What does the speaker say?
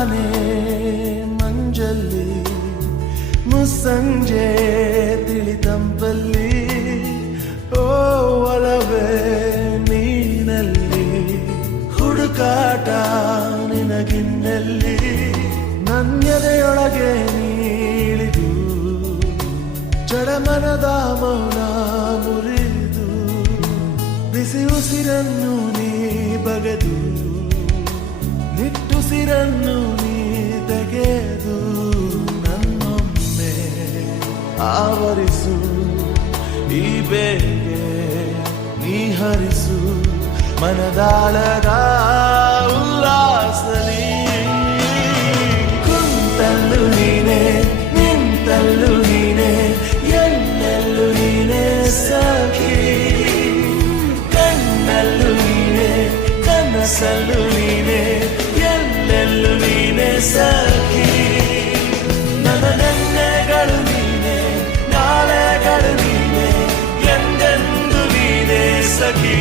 ತಾನೇ ಮಂಜಲ್ಲಿ ಮುಸ್ಸಂಜೆ ತಿಳಿತಂಪಲ್ಲಿ ಓ ಒಲವೇ ನೀನಲ್ಲಿ ಹುಡುಕಾಟ ನಿನಗಿನ್ನಲ್ಲಿ ನನ್ಯದೆಯೊಳಗೆ ನೀಳಿದು ಜಡಮನದ ಮೌನ ಮುರಿದು ಬಿಸಿ ಉಸಿರನ್ನು ನೀ ಬಗೆದು ನಿಟ್ಟುಸಿರನ್ನು ನೀ ತೆಗೆದು ನನ್ನೊಮ್ಮೆ ಆವರಿಸು ಈ ಬೇಗೆ ನೀ ಹರಿಸು ಮನದಾಳದ ಉಲ್ಲಾಸಲಿ ಕುಂತಲ್ಲು ನೀನೆ ನಿಂತಲ್ಲು ನೀನೆ ಎಲ್ಲೆಲ್ಲೂ ನೀನೆ ಸಖಿ ಕಣ್ಣಲ್ಲೂ ನೀನೆ ಕನಸಲ್ಲೂ ನೀನೆ ಎಲ್ಲೆಲ್ಲೂ ನೀನೆ ಸಖಿ ನನ್ನ ನೆನ್ನೆಗಳು ನೀನೆ ನಾಳೆಗಳು ನೀನೆ ಎಂದೆಂದು ನೀನೆ ಸಖಿ